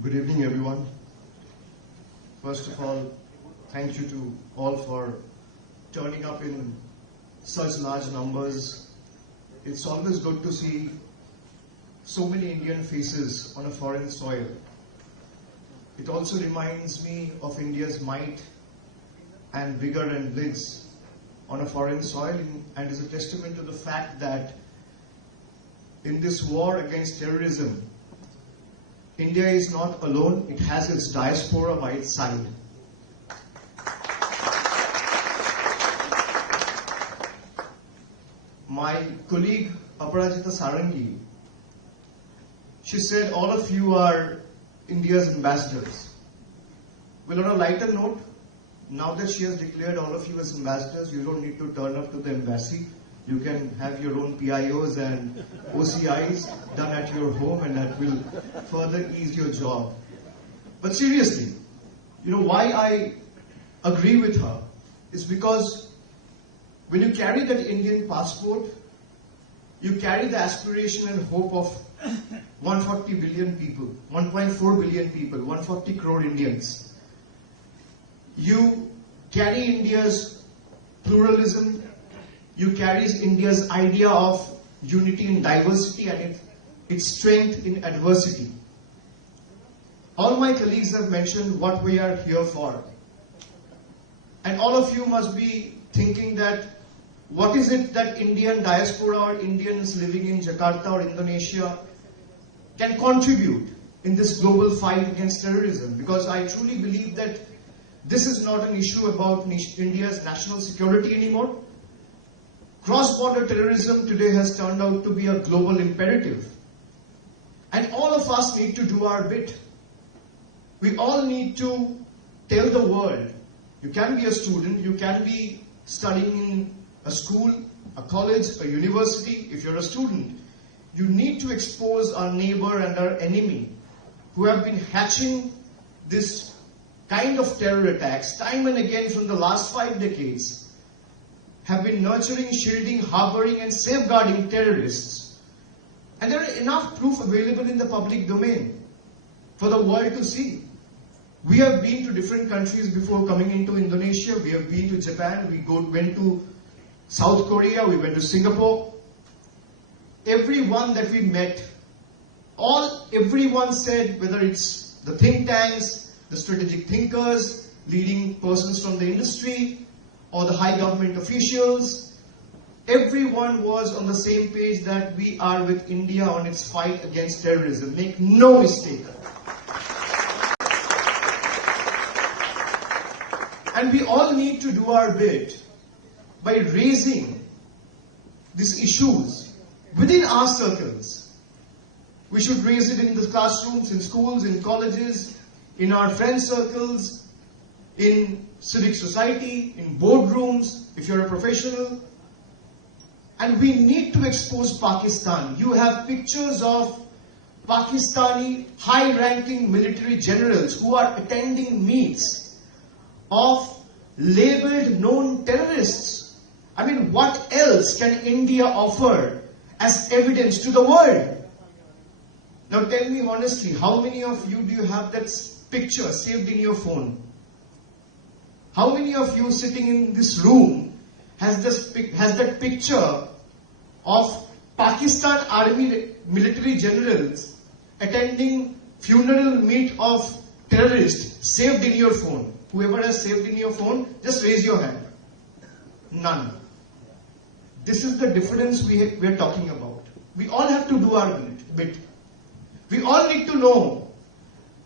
Good evening, everyone. First of all, thank you to all for turning up in such large numbers. It's always good to see so many Indian faces on a foreign soil. It also reminds me of India's might and vigor and blitz on a foreign soil, and is a testament to the fact that in this war against terrorism, India is not alone. It has its diaspora by its side. My colleague Aparajita Sarangi, she said all of you are India's ambassadors. Well, on a lighter note, now that she has declared all of you as ambassadors, you don't need to turn up to the embassy. You can have your own PIOs and OCIs done at your home, and that will further ease your job. But seriously, why I agree with her is because when you carry that Indian passport, you carry the aspiration and hope of 140 billion people, 1.4 billion people, 140 crore Indians. You carry India's pluralism. You carry India's idea of unity in diversity and its strength in adversity. All my colleagues have mentioned what we are here for. And all of you must be thinking that what is it that Indian diaspora or Indians living in Jakarta or Indonesia can contribute in this global fight against terrorism? Because I truly believe that this is not an issue about India's national security anymore. Cross-border terrorism today has turned out to be a global imperative. And all of us need to do our bit. We all need to tell the world, you can be a student, you can be studying in a school, a college, a university. If you're a student, you need to expose our neighbor and our enemy who have been hatching this kind of terror attacks time and again from the last 5 decades, have been nurturing, shielding, harboring and safeguarding terrorists. And there are enough proof available in the public domain for the world to see. We have been to different countries before coming into Indonesia. We have been to Japan, went to South Korea, we went to Singapore. Everyone that we met, everyone said, whether it's the think tanks, the strategic thinkers, leading persons from the industry, or the high government officials, everyone was on the same page that we are with India on its fight against terrorism. Make no mistake. And we all need to do our bit by raising these issues within our circles. We should raise it in the classrooms, in schools, in colleges, in our friend circles, in civic society, in boardrooms, if you're a professional. And we need to expose Pakistan. You have pictures of Pakistani high-ranking military generals who are attending meets of labeled known terrorists. I mean, what else can India offer as evidence to the world? Now tell me honestly, how many of you do you have that picture saved in your phone? How many of you sitting in this room has that picture of Pakistan army military generals attending funeral meet of terrorists saved in your phone? Whoever has saved in your phone, just raise your hand. None. This is the difference we are talking about. We all have to do our bit. We all need to know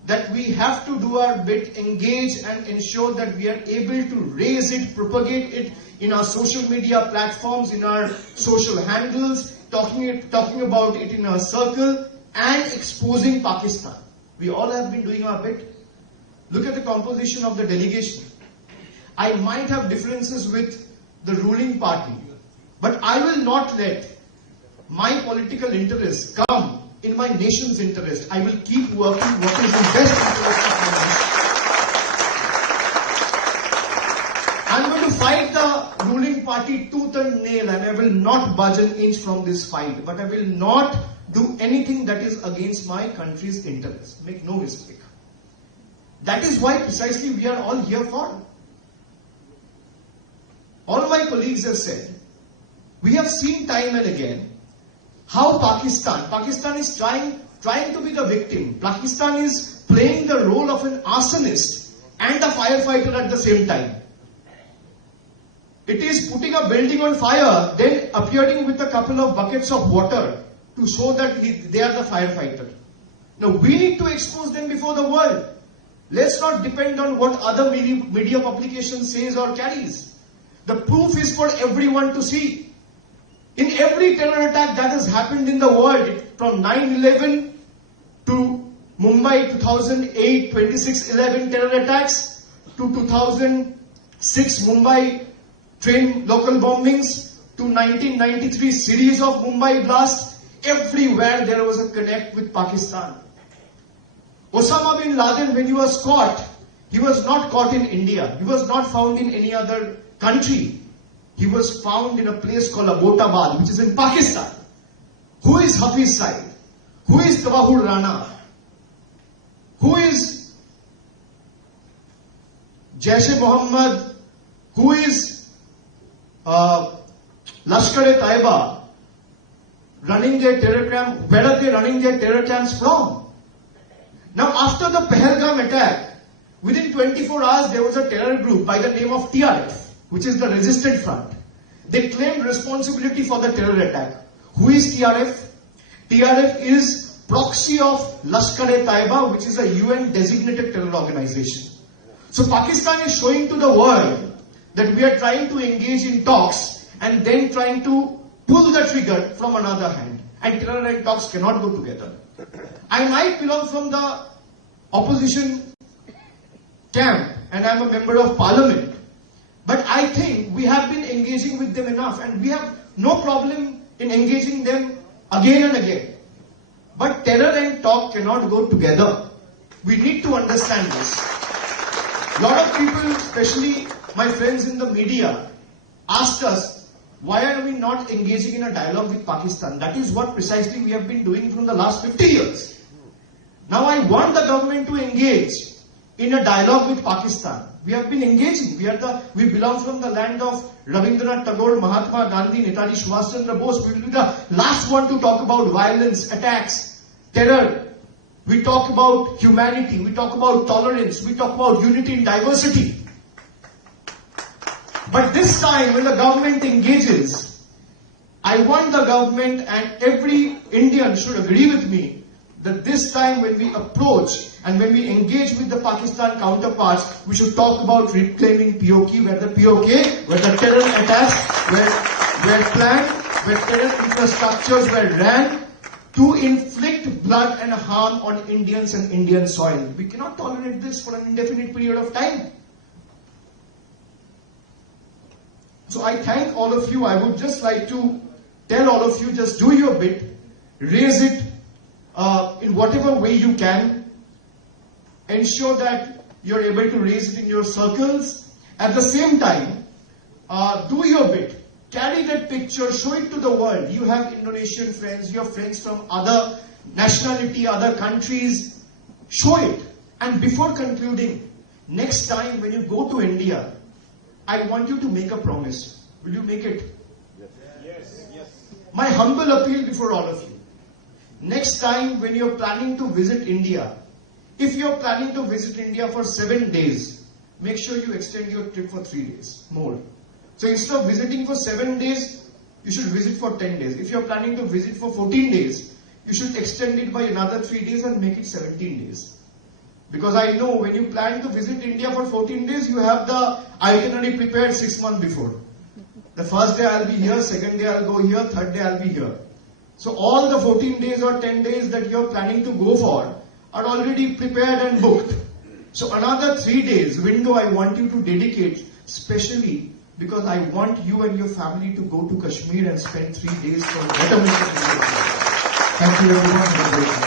that we have to do our bit, engage and ensure that we are able to raise it, propagate it in our social media platforms, in our social handles, talking about it in our circle and exposing Pakistan. We all have been doing our bit. Look at the composition of the delegation. I might have differences with the ruling party, but I will not let my political interests come in my nation's interest. I will keep working what is in best interest of my nation. I'm going to fight the ruling party tooth and nail, and I will not budge an inch from this fight. But I will not do anything that is against my country's interests. Make no mistake. That is why precisely we are all here for. All my colleagues have said, we have seen time and again how Pakistan is trying to be the victim. Pakistan is playing the role of an arsonist and a firefighter at the same time. It is putting a building on fire, then appearing with a couple of buckets of water to show that they are the firefighter. Now we need to expose them before the world. Let's not depend on what other media publication says or carries. The proof is for everyone to see. In every terror attack that has happened in the world, from 9/11 to Mumbai 2008, 26/11 terror attacks, to 2006 Mumbai train local bombings, to 1993 series of Mumbai blasts, everywhere there was a connect with Pakistan. Osama bin Laden, when he was caught, he was not caught in India. He was not found in any other country. He was found in a place called Abbottabad, which is in Pakistan. Who is Hafiz Saeed? Who is Tawahur Rana? Who is Jaish-e-Mohammed? Who is Lashkar-e-Taiba running their terror camp? Where are they running their terror camps from? Now, after the Pahalgam attack, within 24 hours, there was a terror group by the name of TRF, which is the Resistant Front. They claimed responsibility for the terror attack. Who is TRF? TRF is proxy of Lashkar-e-Taiba, which is a UN designated terror organization. So Pakistan is showing to the world that we are trying to engage in talks and then trying to pull the trigger from another hand. And terror and talks cannot go together. I might belong from the opposition camp and I am a member of parliament. But I think we have been engaging with them enough and we have no problem in engaging them again and again. But terror and talk cannot go together. We need to understand this. A lot of people, especially my friends in the media, asked us, why are we not engaging in a dialogue with Pakistan? That is what precisely we have been doing from the last 50 years. Now I want the government to engage in a dialogue with Pakistan. We have been engaging. We belong from the land of Rabindranath Tagore, Mahatma Gandhi, Netaji Subhash Chandra Bose. We will be the last one to talk about violence, attacks, terror. We talk about humanity. We talk about tolerance. We talk about unity in diversity. But this time when the government engages, I want the government and every Indian should agree with me that this time when we approach and when we engage with the Pakistan counterparts, we should talk about reclaiming POK, where the terror attacks were planned, where terror infrastructures were ran to inflict blood and harm on Indians and Indian soil. We cannot tolerate this for an indefinite period of time. So I thank all of you. I would just like to tell all of you, just do your bit, raise it in whatever way you can. Ensure that you're able to raise it in your circles. At the same time, do your bit. Carry that picture, show it to the world. You have Indonesian friends, you have friends from other nationality, other countries. Show it. And before concluding, next time when you go to India, I want you to make a promise. Will you make it? Yes. My humble appeal before all of you. Next time when you're planning to visit India, if you're planning to visit India for 7 days, make sure you extend your trip for 3 days more. So instead of visiting for 7 days, you should visit for 10 days. If you're planning to visit for 14 days, you should extend it by another 3 days and make it 17 days. Because I know when you plan to visit India for 14 days, you have the itinerary prepared 6 months before. The first day I'll be here, second day I'll go here, third day I'll be here. So all the 14 days or 10 days that you're planning to go for are already prepared and booked. So another 3 days window I want you to dedicate, specially because I want you and your family to go to Kashmir and spend 3 days for betterment of India. Thank you everyone.